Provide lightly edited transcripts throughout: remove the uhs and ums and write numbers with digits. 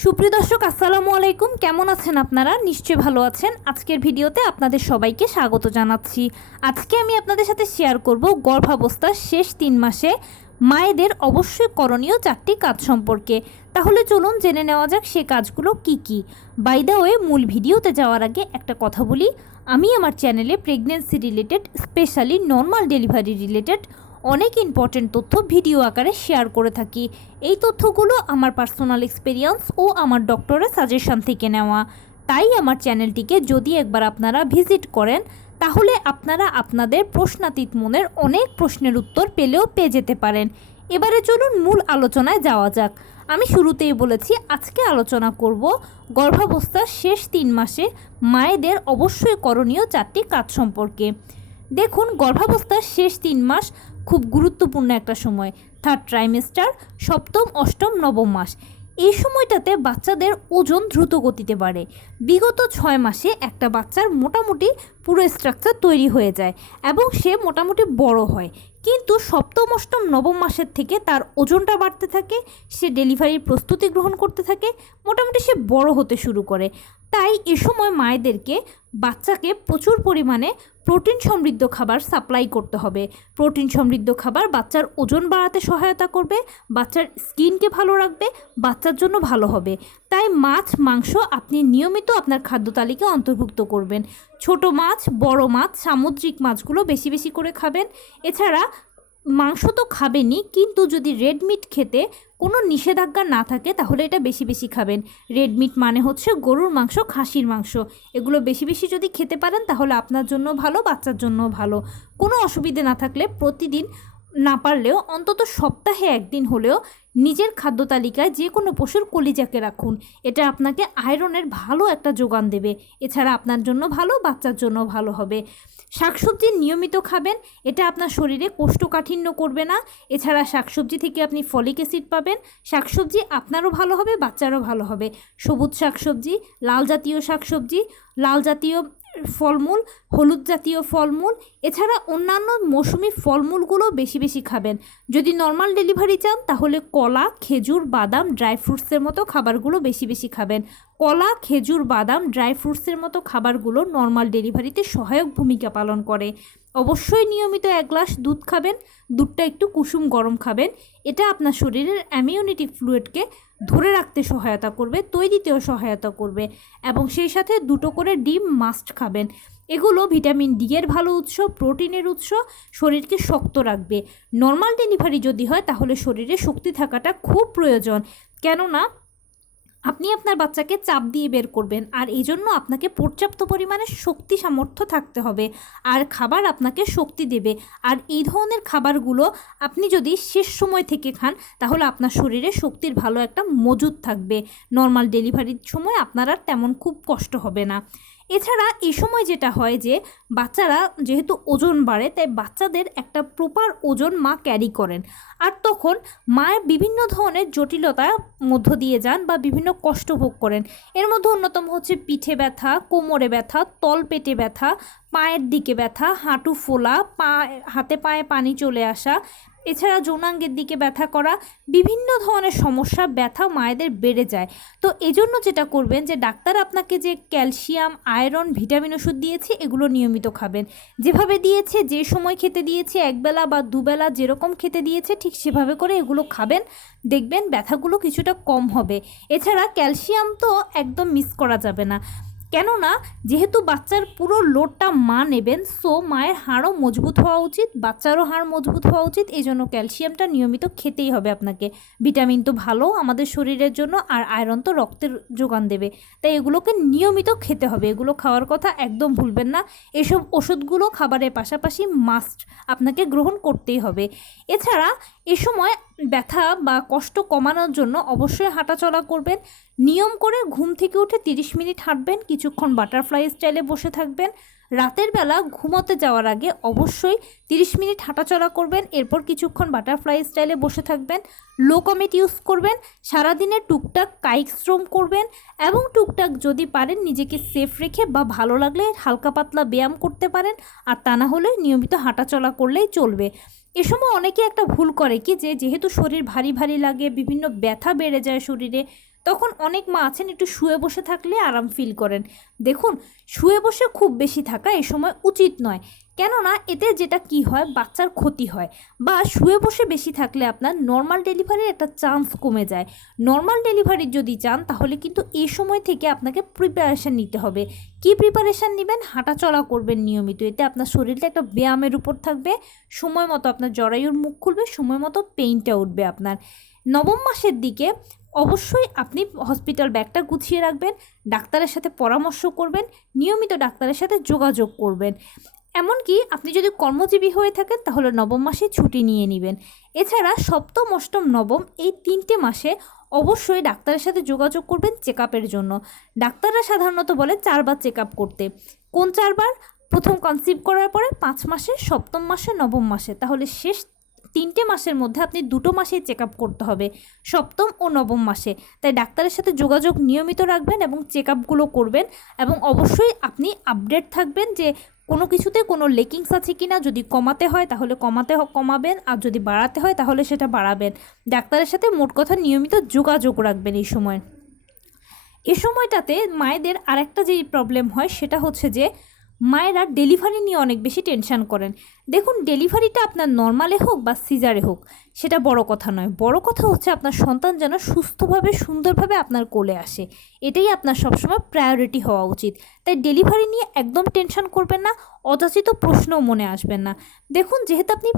সুপ্রিয় দর্শক আসসালামু আলাইকুম, কেমন আছেন আপনারা? নিশ্চয়ই ভালো আছেন। আজকের ভিডিওতে আপনাদের সবাইকে স্বাগত জানাচ্ছি। আজকে আমি আপনাদের সাথে শেয়ার করব গর্ভাবস্থার শেষ 3 মাসে মায়েদের অবশ্যই করণীয় 4টি কাজ সম্পর্কে। তাহলে চলুন জেনে নেওয়া যাক সে কাজগুলো কি কি। বাই দ্য ওয়ে, মূল ভিডিওতে যাওয়ার আগে একটা কথা বলি, আমি আমার চ্যানেলে pregnancy related, specially normal delivery related অনেক ইম্পর্টেন্ট তথ্য ভিডিও আকারে শেয়ার করে থাকি। এই তথ্যগুলো আমার পার্সোনাল এক্সপেরিয়েন্স ও আমার ডক্টরের সাজেশন থেকে নেওয়া। তাই আমার চ্যানেলটিকে যদি একবার আপনারা ভিজিট করেন তাহলে আপনারা আপনাদের প্রশ্নাতীত মনের অনেক প্রশ্নের উত্তর পেয়ে যেতে পারেন। এবারে চলুন মূল আলোচনায় যাওয়া যাক। আমি শুরুতেই বলেছি আজকে আলোচনা করব গর্ভাবস্থার শেষ 3 মাসে মায়েদের অবশ্যই করণীয় 4টি কাজ সম্পর্কে। দেখুন, গর্ভাবস্থার শেষ 3 মাস খুব গুরুত্বপূর্ণ একটা সময়। 3rd ট্রাইমেস্টার, সপ্তম, অষ্টম, নবম মাস। এই সময়টাতে বাচ্চাদের ওজন দ্রুত গতিতে বাড়ে। বিগত 6 মাসে একটা বাচ্চার মোটামুটি পুরো স্ট্রাকচার তৈরি হয়ে যায় এবং সে মোটামুটি বড় হয়, কিন্তু সপ্তম, অষ্টম, নবম মাসের থেকে তার ওজনটা বাড়তে থাকে, সে ডেলিভারির প্রস্তুতি গ্রহণ করতে থাকে, মোটামুটি সে বড় হতে শুরু করে। তাই এ সময় মায়েদেরকে বাচ্চাকে প্রচুর পরিমাণে প্রোটিন সমৃদ্ধ খাবার সাপ্লাই করতে হবে। প্রোটিন সমৃদ্ধ খাবার বাচ্চার ওজন বাড়াতে সহায়তা করবে, বাচ্চার স্কিনকে ভালো রাখবে, বাচ্চার জন্য ভালো হবে। তাই মাছ, মাংস আপনি নিয়মিত আপনার খাদ্য তালিকায় অন্তর্ভুক্ত করবেন। ছোট মাছ, বড় মাছ, সামুদ্রিক মাছগুলো বেশি বেশি করে খাবেন। এছাড়া মাংস তো খাবেনই, কিন্তু যদি রেড মিট খেতে কোনো নিষেধাজ্ঞা না থাকে তাহলে এটা বেশি বেশি খাবেন। রেড মিট মানে হচ্ছে গরুর মাংস, খাসির মাংস। এগুলো বেশি বেশি যদি খেতে পারেন তাহলে আপনার জন্য ভালো, বাচ্চার জন্য ভালো। কোনো অসুবিধে না থাকলে প্রতিদিন না পারলেও অন্তত সপ্তাহে একদিন হলেও নিজের খাদ্য তালিকায় যে কোনো পশুর কলিজাকে রাখুন। এটা আপনাকে আয়রনের ভালো একটা যোগান দেবে। এছাড়া আপনার জন্য ভালো, বাচ্চার জন্য ভালো হবে। শাকসবজি নিয়মিত খাবেন, এটা আপনার শরীরে কোষ্ঠকাঠিন্য করবে না। এছাড়া শাকসবজি থেকে আপনি ফলিক অ্যাসিড পাবেন। শাকসবজি আপনারও ভালো হবে, বাচ্চারও ভালো হবে। সবুজ শাকসবজি, লাল জাতীয় শাকসবজি, লাল জাতীয় ফলমূল, হলুদ জাতীয় ফলমূল, এছাড়া অন্যান্য মৌসুমি ফলমূলগুলো বেশি বেশি খাবেন। যদি নর্মাল ডেলিভারি চান তাহলে কলা, খেজুর, বাদাম, ড্রাই ফ্রুটসের মতো খাবারগুলো বেশি বেশি খাবেন। কলা, খেজুর, বাদাম, ড্রাই ফ্রুটসের মতো খাবারগুলো নর্মাল ডেলিভারিতে সহায়ক ভূমিকা পালন করে। অবশ্যই নিয়মিত 1 গ্লাস দুধ খাবেন। দুধটা একটু কুসুম গরম খাবেন। এটা আপনার শরীরের ইমিউনিটি ফ্লুইডকে ধরে রাখতে সহায়তা করবে, তৈরিতেও সহায়তা করবে। এবং সেই সাথে 2টো করে ডিম মাস্ট খাবেন। এগুলো ভিটামিন ডি এর ভালো উৎস, প্রোটিনের উৎস, শরীরকে শক্ত রাখবে। নর্মাল ডেলিভারি যদি হয় তাহলে শরীরে শক্তি থাকাটা খুব প্রয়োজন, কেননা আপনি আপনার বাচ্চাকে চাপ দিয়ে বের করবেন, আর এই জন্য আপনাকে পর্যাপ্ত পরিমাণে শক্তি সামর্থ্য থাকতে হবে। আর খাবার আপনাকে শক্তি দেবে। আর এই ধরনের খাবারগুলো আপনি যদি শেষ সময় থেকে খান তাহলে আপনার শরীরে শক্তির ভালো একটা মজুদ থাকবে। নর্মাল ডেলিভারির সময় আপনার আর তেমন খুব কষ্ট হবে না। এছাড়া এই সময় যেটা হয় যে বাচ্চারা যেহেতু ওজন বাড়ে, তাই বাচ্চাদের একটা প্রপার ওজন মা ক্যারি করেন। আর তখন মায়ের বিভিন্ন ধরনের জটিলতার মধ্য দিয়ে যান বা বিভিন্ন কষ্ট ভোগ করেন। এর মধ্যে অন্যতম হচ্ছে পিঠে ব্যথা, কোমরে ব্যথা, তলপেটে ব্যথা, পায়ের দিকে ব্যথা, হাঁটু ফোলা, হাতে পায়ে পানি চলে আসা, এছাড়া যৌনাঙ্গের দিকে ব্যথা করা, বিভিন্ন ধরনের সমস্যা, ব্যথা মায়েদের বেড়ে যায়। তো এজন্য যেটা করবেন যে ডাক্তার আপনাকে যে ক্যালসিয়াম, আয়রন, ভিটামিন ওষুধ দিয়েছে এগুলো নিয়মিত খাবেন। যেভাবে দিয়েছে, যে সময় খেতে দিয়েছে, একবেলা বা দুবেলা যেরকম খেতে দিয়েছে ঠিক সেভাবে করে এগুলো খাবেন। দেখবেন ব্যথাগুলো কিছুটা কম হবে। এছাড়া ক্যালসিয়াম তো একদম মিস করা যাবে না, কেননা যেহেতু বাচ্চার পুরো লোডটা মা নেবেন, সো মায়ের হাড়ও মজবুত হওয়া উচিত, বাচ্চারও হাড় মজবুত হওয়া উচিত। এই জন্য ক্যালসিয়ামটা নিয়মিত খেতেই হবে আপনাকে। ভিটামিন তো ভালো আমাদের শরীরের জন্য, আর আয়রন তো রক্তের যোগান দেবে। তাই এগুলোকে নিয়মিত খেতে হবে। এগুলো খাওয়ার কথা একদম ভুলবেন না। এসব ওষুধগুলো খাবারের পাশাপাশি মাস্ট আপনাকে গ্রহণ করতেই হবে। এছাড়া এ সময় ব্যথা বা কষ্ট কমানোর জন্য অবশ্যই হাঁটাচলা করবেন। নিয়ম করে ঘুম থেকে উঠে 30 মিনিট হাঁটবেন, কিছুক্ষণ বাটারফ্লাই স্টাইলে বসে থাকবেন। রাতের বেলা ঘুমোতে যাওয়ার আগে অবশ্যই 30 মিনিট হাঁটাচলা করবেন, এরপর কিছুক্ষণ বাটারফ্লাই স্টাইলে বসে থাকবেন। লো কমেট ইউজ করবেন। সারাদিনে টুকটাক কায়িক শ্রম করবেন এবং টুকটাক যদি পারেন নিজেকে সেফ রেখে বা ভালো লাগলে হালকা পাতলা ব্যায়াম করতে পারেন, আর তা না হলে নিয়মিত হাঁটাচলা করলেই চলবে। এ সময় অনেকে একটা ভুল করে কি, যেহেতু শরীর ভারী ভারী লাগে, বিভিন্ন ব্যথা বেড়ে যায় শরীরে, তখন অনেক মা আছেন একটু শুয়ে বসে থাকলে আরাম ফিল করেন। দেখুন, শুয়ে বসে খুব বেশি থাকা এই সময় উচিত নয়, কেননা এতে যেটা কি হয়, বাচ্চার ক্ষতি হয়। বা শুয়ে বসে বেশি থাকলে আপনার নর্মাল ডেলিভারির একটা চান্স কমে যায়। নর্মাল ডেলিভারির যদি চান তাহলে কিন্তু এই সময় থেকে আপনাকে প্রিপারেশান নিতে হবে। কি প্রিপারেশান নেবেন? হাঁটা চলা করবেন নিয়মিত, এতে আপনার শরীরটা একটা ব্যায়ামের উপর থাকবে। সময় মতো আপনার জরায়ুর মুখ খুলবে, সময় মতো পেইনটা উঠবে আপনার। নবম মাসের দিকে অবশ্যই আপনি হসপিটাল ব্যাগটা গুছিয়ে রাখবেন, ডাক্তারের সাথে পরামর্শ করবেন, নিয়মিত ডাক্তারের সাথে যোগাযোগ করবেন। এমনকি আপনি যদি কর্মজীবী হয়ে থাকেন তাহলে নবম মাসে ছুটি নিয়ে নেবেন। এছাড়া সপ্তম, অষ্টম, নবম এই 3টে মাসে অবশ্যই ডাক্তারের সাথে যোগাযোগ করবেন চেক আপের জন্য। ডাক্তাররা সাধারণত বলে 4বার চেক আপ করতে। কোন 4বার? প্রথম কনসিভ করার পরে 5 মাসে, সপ্তম মাসে, নবম মাসে। তাহলে শেষ 3টে মাসের মধ্যে আপনি 2টো মাসেই চেক আপ করতে হবে, সপ্তম ও নবম মাসে। তাই ডাক্তারের সাথে যোগাযোগ নিয়মিত রাখবেন এবং চেক আপগুলো করবেন। এবং অবশ্যই আপনি আপডেট থাকবেন যে কোনো কিছুতে কোনো লেকিংস আছে কি না। যদি কমাতে হয় তাহলে কমাবেন, আর যদি বাড়াতে হয় তাহলে সেটা বাড়াবেন। ডাক্তারের সাথে মোট কথা নিয়মিত যোগাযোগ রাখবেন এই সময়। এ সময়টাতে মায়েদের আরেকটা যে প্রবলেম হয় সেটা হচ্ছে যে মায়েরা ডেলিভারি নিয়ে অনেক বেশি টেনশন করেন। দেখুন, ডেলিভারিটা আপনার নর্মালে হোক বা সিজারে হোক সেটা বড় কথা নয়, বড় কথা হচ্ছে আপনার সন্তান যেন সুস্থভাবে সুন্দরভাবে আপনার কোলে আসে। এটাই আপনার সবসময় প্রায়োরিটি হওয়া উচিত। তাই ডেলিভারি নিয়ে একদম টেনশন করবেন না, অযাচিত প্রশ্নও মনে আসবেন না। দেখুন, যেহেতু আপনি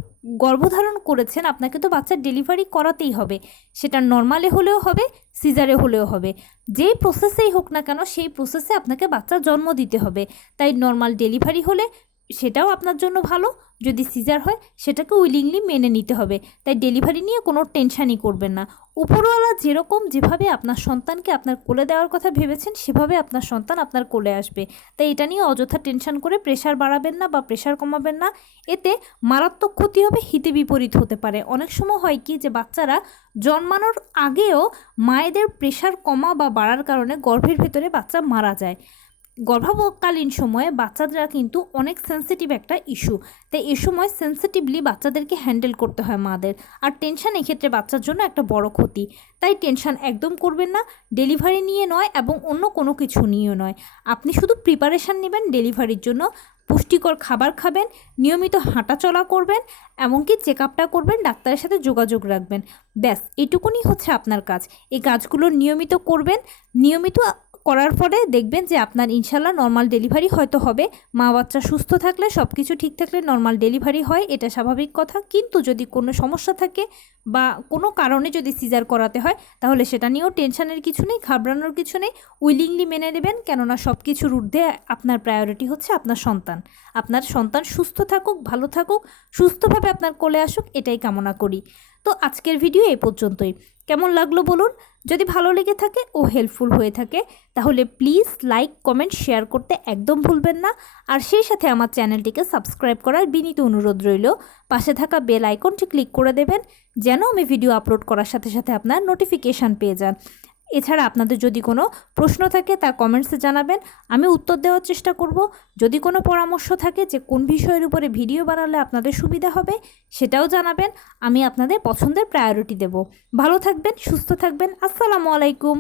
গর্ভধারণ করেছেন আপনাকে তো বাচ্চার ডেলিভারি করাতেই হবে, সেটা নর্মালে হলেও হবে, সিজারে হলেও হবে। যেই প্রসেসেই হোক না কেন সেই প্রসেসে আপনাকে বাচ্চার জন্ম দিতে হবে। তাই নর্মাল ডেলিভারি হলে সেটাও আপনার জন্য ভালো, যদি সিজার হয় সেটাকে উইলিংলি মেনে নিতে হবে। তাই ডেলিভারি নিয়ে কোনো টেনশানই করবেন না। উপরওয়ালা যেভাবে আপনার সন্তানকে আপনার কোলে দেওয়ার কথা ভেবেছেন সেভাবে আপনার সন্তান আপনার কোলে আসবে। তাই এটা নিয়ে অযথা টেনশন করে প্রেশার বাড়াবেন না বা প্রেশার কমাবেন না, এতে মারাত্মক ক্ষতি হবে, হিতে বিপরীত হতে পারে। অনেক সময় হয় কি যে বাচ্চারা জন্মানোর আগেও মায়েদের প্রেশার কমা বা বাড়ার কারণে গর্ভের ভেতরে বাচ্চা মারা যায়। গর্ভকালীন সময়ে বাচ্চারা কিন্তু অনেক সেন্সিটিভ একটা ইস্যু, তাই এ সময় সেন্সিটিভলি বাচ্চাদেরকে হ্যান্ডেল করতে হয় মাদের। আর টেনশন এক্ষেত্রে বাচ্চার জন্য একটা বড় ক্ষতি। তাই টেনশন একদম করবেন না, ডেলিভারি নিয়ে নয় এবং অন্য কোনো কিছু নিয়েও নয়। আপনি শুধু প্রিপারেশান নেবেন ডেলিভারির জন্য, পুষ্টিকর খাবার খাবেন, নিয়মিত হাঁটা চলা করবেন, এমনকি চেক আপটা করবেন, ডাক্তারের সাথে যোগাযোগ রাখবেন। ব্যাস এটুকুনি হচ্ছে আপনার কাজ। এই কাজগুলো নিয়মিত করবেন। নিয়মিত করার পরে দেখবেন যে আপনার ইনশাল্লাহ নর্মাল ডেলিভারি হয়তো হবে। মা বাচ্চা সুস্থ থাকলে, সব কিছু ঠিক থাকলে নর্মাল ডেলিভারি হয়, এটা স্বাভাবিক কথা। কিন্তু যদি কোনো সমস্যা থাকে বা কোনো কারণে যদি সিজার করাতে হয় তাহলে সেটা নিয়েও টেনশনের কিছু নেই, ঘাবড়ানোর কিছু নেই, উইলিংলি মেনে নেবেন। কেননা সব কিছুর ঊর্ধ্বে আপনার প্রায়োরিটি হচ্ছে আপনার সন্তান। আপনার সন্তান সুস্থ থাকুক, ভালো থাকুক, সুস্থভাবে আপনার কোলে আসুক, এটাই কামনা করি। তো আজকের ভিডিও এই পর্যন্তই। কেমন লাগলো বলুন? যদি ভালো লেগে থাকে ও হেল্পফুল হয়ে থাকে তাহলে প্লিজ লাইক, কমেন্ট, শেয়ার করতে একদম ভুলবেন না। আর সেই সাথে আমার চ্যানেলটিকে সাবস্ক্রাইব করার বিনীত অনুরোধ রইল। পাশে থাকা বেল আইকনটি ক্লিক করে দেবেন যেন আমি ভিডিও আপলোড করার সাথে সাথে আপনার নোটিফিকেশান পেয়ে যান। এছাড়া আপনাদের যদি কোনো প্রশ্ন থাকে তা কমেন্টসে জানাবেন, আমি উত্তর দেওয়ার চেষ্টা করব। যদি কোনো পরামর্শ থাকে যে কোন বিষয়ের উপরে ভিডিও বানালে আপনাদের সুবিধা হবে সেটাও জানাবেন, আমি আপনাদের পছন্দের প্রায়োরিটি দেব। ভালো থাকবেন, সুস্থ থাকবেন। আসসালামু আলাইকুম।